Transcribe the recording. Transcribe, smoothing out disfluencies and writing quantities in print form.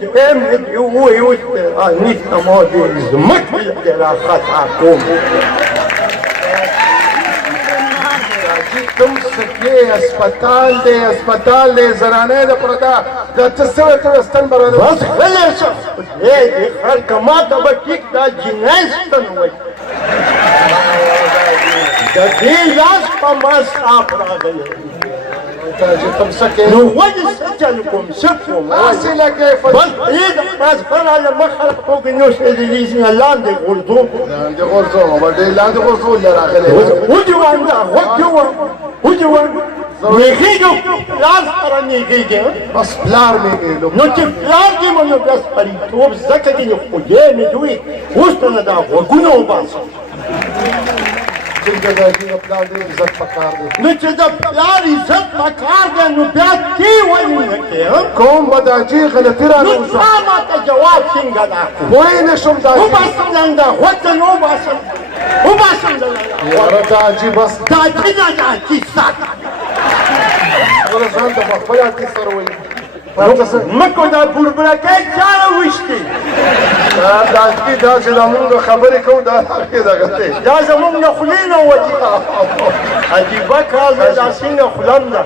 دویم دې ووایي اوس انیس ما دې ځمکې دې راخطا کوم کوم سکې اسپتال دی زرانه ده پرده دا ته څه وایې ته ستن برابر بس غلی شه دې خلکه ما ته به ټیک دا جنۍ ستن وایي د دې لاس په ما صاف راغلی کوم سکې نو ولې څه چل کوم څه کوم هسې لکه بس پرېږده مازدیګر له مخه کوږې نو شه د دې نه لاندې غورځوم لاندې غورځوم به ډېر لاندې غورځول دی راغلی وجوان دا وجوان میږي پلار سره میږي بس پلار میږي نو چې پلار دې مونږ بس پریتوب زکه دې خو دې مې دوی اوس ته دا وګونو وباسه څنګه دا چې پلار دې عزت پکار دی نو چې دا پلار عزت پکار دی نو بیا تی ولې نه کوې کوم به دا چې غلطي نو رانوځه تا ماته جواب څنګه راکړو پوه نشم دا وباسم لنډه غوڅه نو وباسم یاره دا چې بس دا چې نه دا چې ساته خپله ځان ته په خپل عادي سره وایي مکو دا بوربلکۍ چا راویشتې دا چې دا مونږ خبرې کوو دا هغې دغه دی دا زمونږ له خولې نه وځي عجیبه کار دی دا څنګه خولم ده